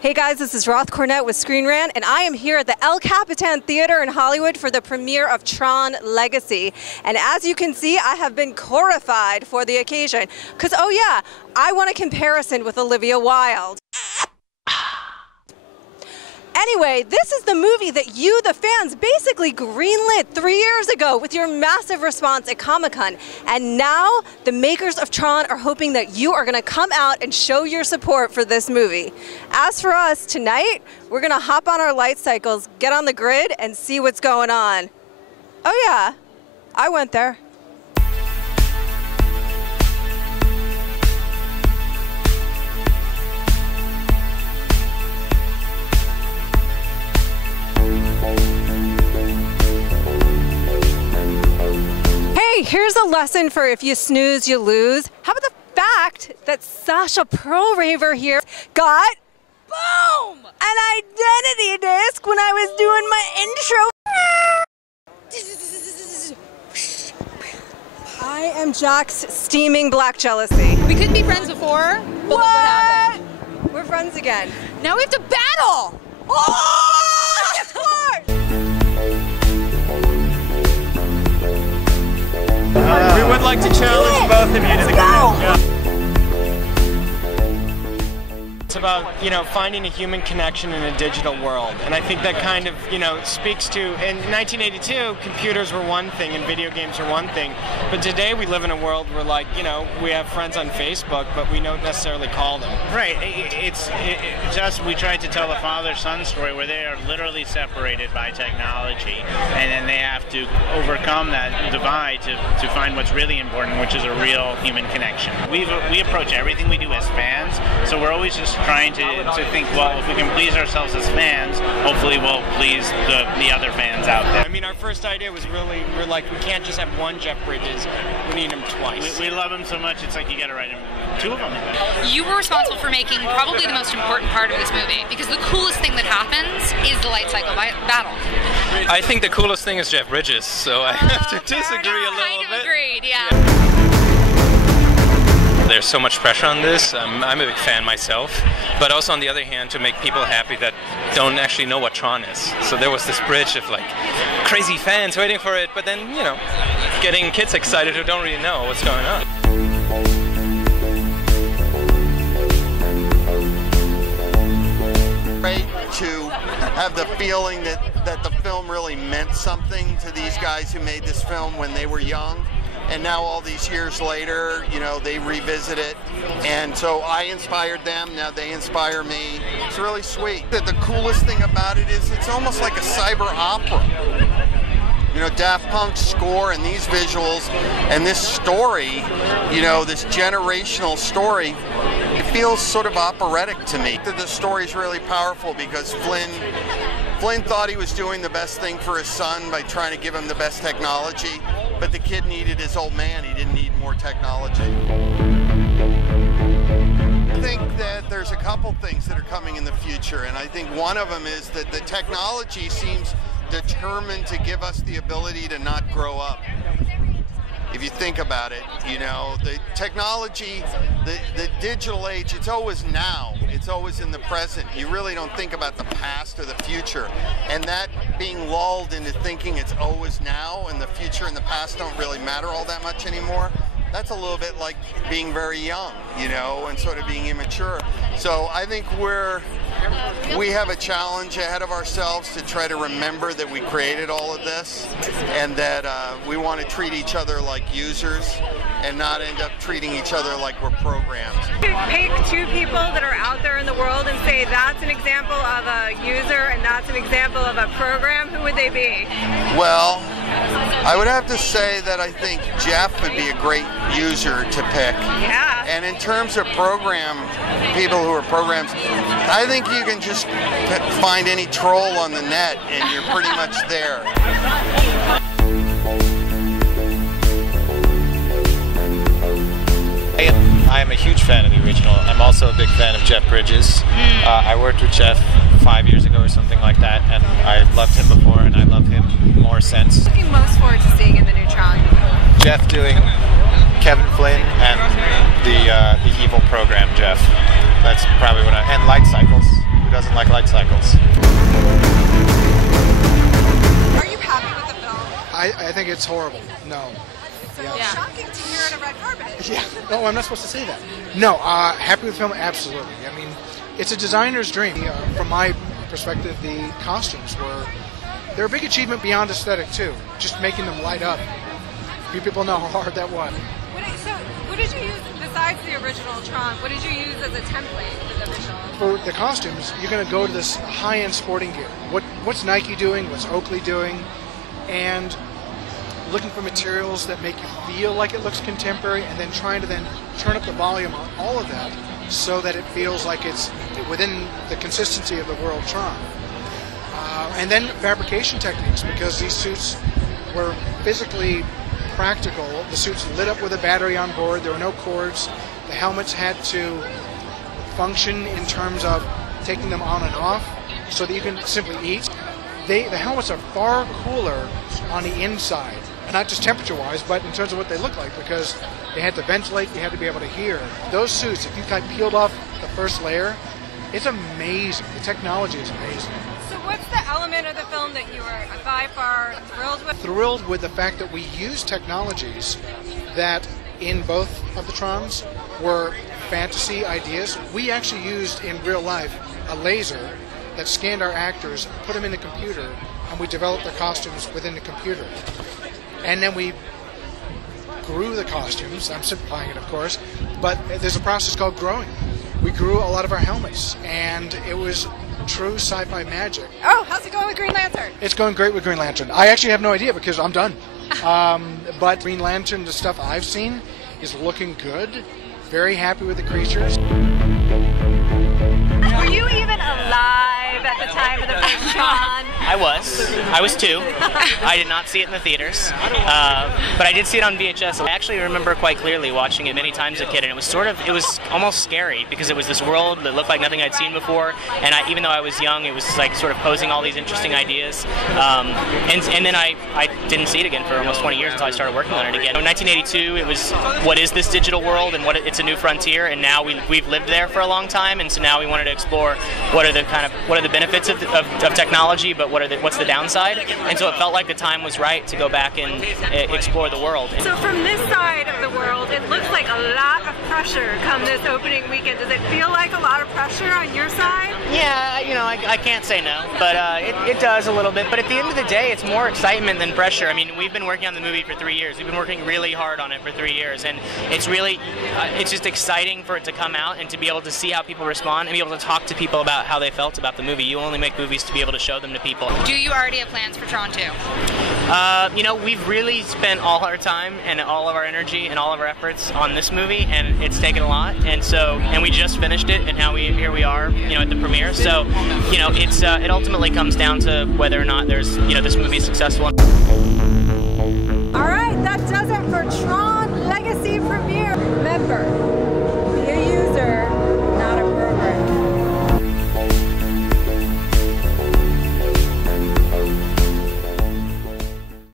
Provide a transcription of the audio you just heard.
Hey guys, this is Roth Cornett with Screen Rant, and I am here at the El Capitan Theater in Hollywood for the premiere of Tron Legacy. And as you can see, I have been chorified for the occasion. Because, oh yeah, I want a comparison with Olivia Wilde. Anyway, this is the movie that you, the fans, basically greenlit 3 years ago with your massive response at Comic-Con. And now, the makers of Tron are hoping that you are gonna come out and show your support for this movie. As for us, tonight, we're gonna hop on our light cycles, get on the grid, and see what's going on. Oh yeah, I went there. Here's a lesson for if you snooze, you lose. How about the fact that Sasha Pearl Raver here got, boom, an identity disc when I was doing my intro. I am Jack's steaming black jealousy. We couldn't be friends before, but look what happened. We're friends again. Now we have to battle! Oh, of course! We would like to challenge both of you to the ground. It's about, finding a human connection in a digital world. And I think that kind of, speaks to, in 1982, computers were one thing and video games were one thing. But today we live in a world where, we have friends on Facebook, but we don't necessarily call them. Right. It's us, we tried to tell a father-son story where they are literally separated by technology. And then they have to overcome that divide to find what's really important, which is a real human connection. We approach everything we do as fans, so we're always just trying to think, well, if we can please ourselves as fans, hopefully we'll please the other fans out there. I mean, our first idea was really, we're like, we can't just have one Jeff Bridges, we need him twice. We love him so much, it's like you gotta write him two of them. You were responsible for making probably the most important part of this movie, because the coolest thing that happens is the light cycle battle. I think the coolest thing is Jeff Bridges, so I have to disagree a little bit. Kind of agreed, yeah. There's so much pressure on this. I'm a big fan myself, but also on the other hand to make people happy that don't actually know what Tron is. So there was this bridge of crazy fans waiting for it, but then, getting kids excited who don't really know what's going on. Great to have the feeling that the film really meant something to these guys who made this film when they were young. And now all these years later, they revisit it. And so I inspired them, now they inspire me. It's really sweet. The coolest thing about it is it's almost like a cyber opera. Daft Punk's score and these visuals and this story, this generational story, it feels sort of operatic to me. The story's really powerful because Flynn thought he was doing the best thing for his son by trying to give him the best technology, but the kid needed his old man. He didn't need more technology. I think that there's a couple things that are coming in the future, and I think one of them is that the technology seems determined to give us the ability to not grow up. If you think about it, the technology, the digital age, it's always now. It's always in the present. You really don't think about the past or the future. And that being lulled into thinking it's always now and the future and the past don't really matter all that much anymore, that's a little bit like being very young, and sort of being immature. So I think we have a challenge ahead of ourselves to try to remember that we created all of this and that we want to treat each other like users and not end up treating each other like we're programs. Pick two people that are out there in the world and say that's an example of a user and that's an example of a program. Who would they be? Well, I would have to say that I think Jeff would be a great user to pick. Yeah. And in terms of people who are programs, I think you can just find any troll on the net and you're pretty much there. I am a huge fan of the original. I'm also a big fan of Jeff Bridges. I worked with Jeff 5 years ago or something like that, and I loved him before, and I love him more since. Looking most forward to seeing in the new Tron. Jeff doing Kevin Flynn and the evil program Jeff. That's probably what and light cycles. Who doesn't like light cycles? Are you happy with the film? I think it's horrible. No. So shocking to hear at a red carpet. Yeah. No, I'm not supposed to say that. No, happy with the film? Absolutely. I mean, it's a designer's dream. From my perspective, the costumes they're a big achievement beyond aesthetic too. Just making them light up. Few people know how hard that was. What did you use besides the original Tron? What did you use as a template for the original? For the costumes, you're going to go to this high-end sporting gear. What's Nike doing? What's Oakley doing? And looking for materials that make you feel like it looks contemporary, and then trying to turn up the volume on all of that so that it feels like it's within the consistency of the world Tron. And then fabrication techniques, because these suits were physically practical. The suits lit up with a battery on board. There were no cords. The helmets had to function in terms of taking them on and off so that you can simply eat. The helmets are far cooler on the inside, not just temperature-wise, but in terms of what they look like, because they had to ventilate, you had to be able to hear. Those suits, if you kind of peeled off the first layer, it's amazing. The technology is amazing. So what's the element of the film that you were by far thrilled with? Thrilled with the fact that we used technologies that in both of the Trons were fantasy ideas. We actually used in real life a laser that scanned our actors, put them in the computer, and we developed their costumes within the computer. And then we grew the costumes. I'm simplifying it, of course, but there's a process called growing. We grew a lot of our helmets, and it was true sci-fi magic. Oh, how's it going with Green Lantern? It's going great with Green Lantern. I actually have no idea because I'm done. But Green Lantern, the stuff I've seen, is looking good. Very happy with the creatures. Were you even alive at the time of the first Tron? I was 2. I did not see it in the theaters, but I did see it on VHS. I actually remember quite clearly watching it many times as a kid, and it was almost scary because it was this world that looked like nothing I'd seen before, and even though I was young, it was like sort of posing all these interesting ideas, and then I didn't see it again for almost 20 years until I started working on it again. In 1982, it was, what is this digital world, and it's a new frontier, and now we've lived there for a long time, and so now we wanted to explore what are the benefits of technology, but what's the downside, and so it felt like the time was right to go back and explore the world. So from this side of the world, it looks like a lot of pressure come this opening weekend. Does it feel like a lot of pressure on your side? Yeah, I can't say no, but it does a little bit, but at the end of the day, it's more excitement than pressure. I mean, we've been working on the movie for 3 years. We've been working really hard on it for 3 years, and it's just exciting for it to come out and to be able to see how people respond and be able to talk to people about how they felt about the movie. You only make movies to be able to show them to people. Do you already have plans for Tron 2? We've really spent all our time and all of our energy and all of our efforts on this movie, and it's taken a lot, and we just finished it, and here we are, at the premiere. So, it ultimately comes down to whether or not there's, this movie is successful. All right, that does it for Tron Legacy premiere. Remember,